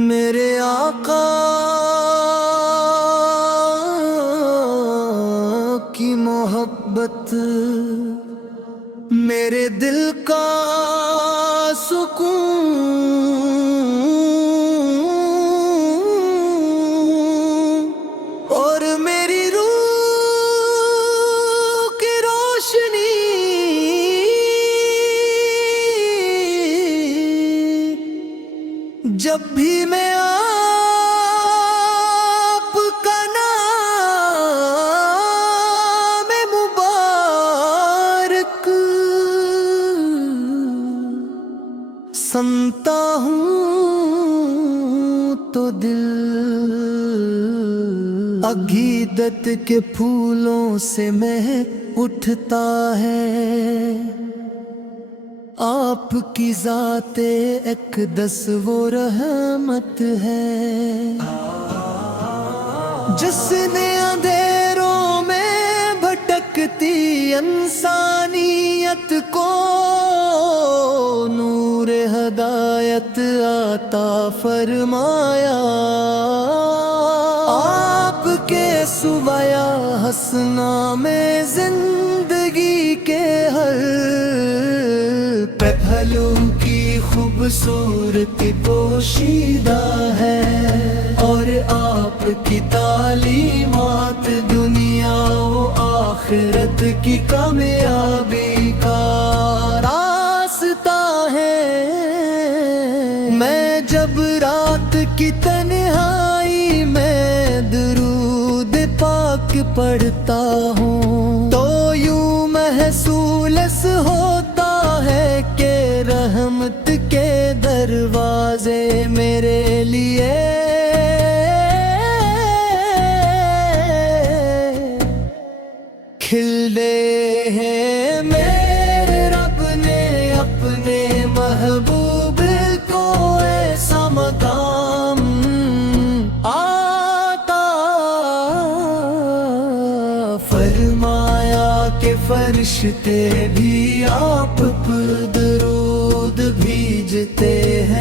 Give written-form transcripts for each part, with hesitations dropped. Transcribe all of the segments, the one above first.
میرے آقا کی محبت میرے دل کا سکون، اور میری روح کی روشنی جب بھی میں آپ کا نام مبارک سنتا ہوں تو دل عقیدت کے پھولوں سے مہک اٹھتا ہے۔ آپ کی ذات اقدس وہ رحمت ہے جس نے اندھیروں میں بھٹکتی انسانیت کو نور ہدایت عطا فرمایا۔ آپ کے سویا حسنا میں زندگی کے ہر پہلو کی خوبصورتی پوشیدہ ہے، اور آپ کی تعلیمات دنیا و آخرت کی کامیابی کا راستہ ہے۔ میں جب رات کی تنہائی میں درود پاک پڑھتا ہوں تو یوں محسوس ہوتا ہے کہ رحمت کے دروازے میرے لیے کھلے ہیں۔ میرے رب نے اپنے محبوب کو ایسا مقام عطا فرمایا کہ فرشتے بھی آپ پر درود بھیجتے ہیں۔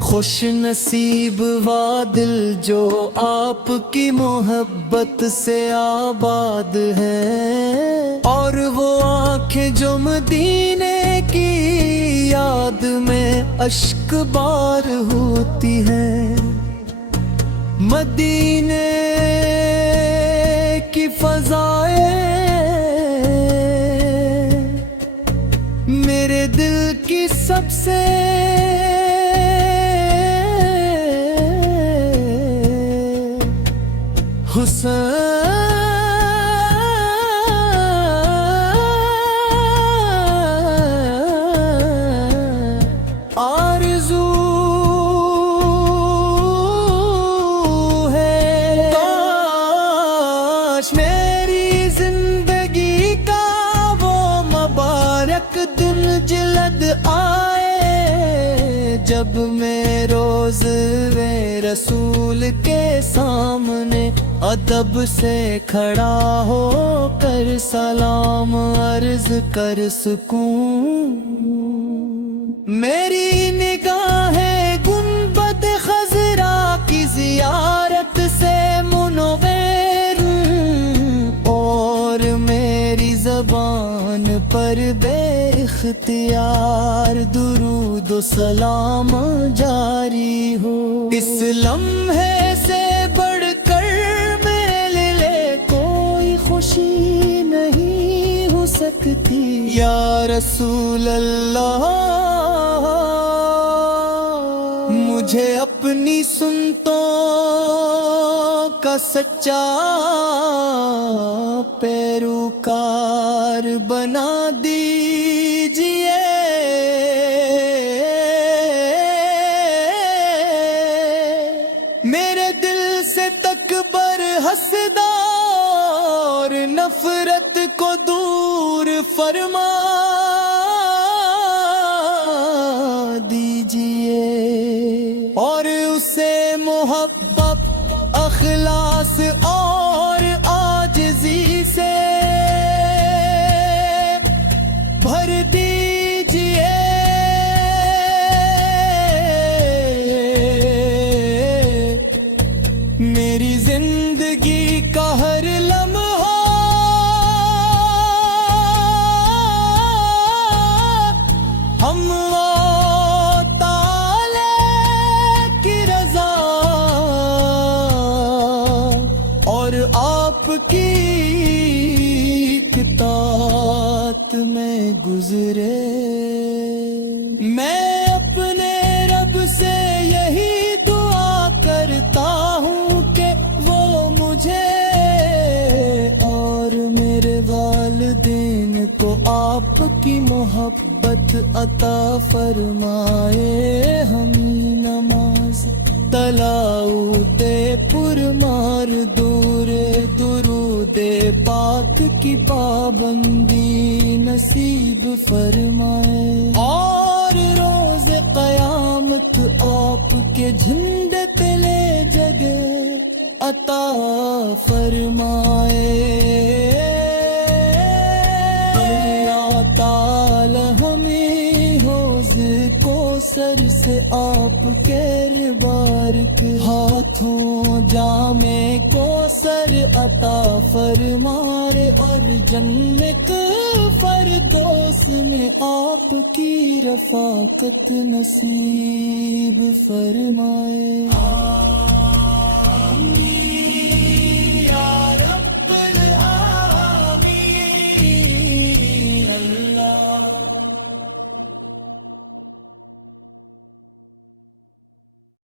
خوش نصیب وادل جو آپ کی محبت سے آباد ہیں، اور وہ آنکھیں جو مدینے کی یاد میں اشک بار ہوتی ہیں۔ مدینے کی فضائیں میرے دل کی سب سے آرزو ہے۔ کاش میری زندگی کا وہ مبارک دن جلد آئے جب میں روز رسول کے سامنے ادب سے کھڑا ہو کر سلام عرض کر سکوں۔ میری نگاہیں گنبد خضرا کی زیارت سے منور، اور میری زبان پر بے اختیار درود و سلام جاری ہو۔ اس لمحے سے بڑھ کر میرے لیے کوئی خوشی نہیں ہو سکتی۔ یا رسول اللہ مجھے اپنی سنتوں کا سچا پیروکار بنا دیجئے۔ میرے دل سے تکبر حسد اور نفرت کو دور فرما دیجئے، اور اسے محبت اخلاص اور عاجزی سے بھر دیجئے۔ ہم وہ تالے کی رضا اور آپ کی اطاعت میں گزرے. میں اپنے رب سے یہی دعا کرتا ہوں کہ وہ مجھے اور میرے والدین کو آپ کی محبت عطا فرمائے. ہمیں نماز تلاوت پرمار دور درود پاک کی پابندی نصیب فرمائے. اور روز قیامت آپ کے جھنڈے تلے جگہ عطا فرمائے. اللہ تعالی ہمیں حوض کوثر سے آپ کے مبارک ہاتھوں جام کوثر عطا فرمائے اور جنت فردوس میں آپ کی رفاقت نصیب فرمائے.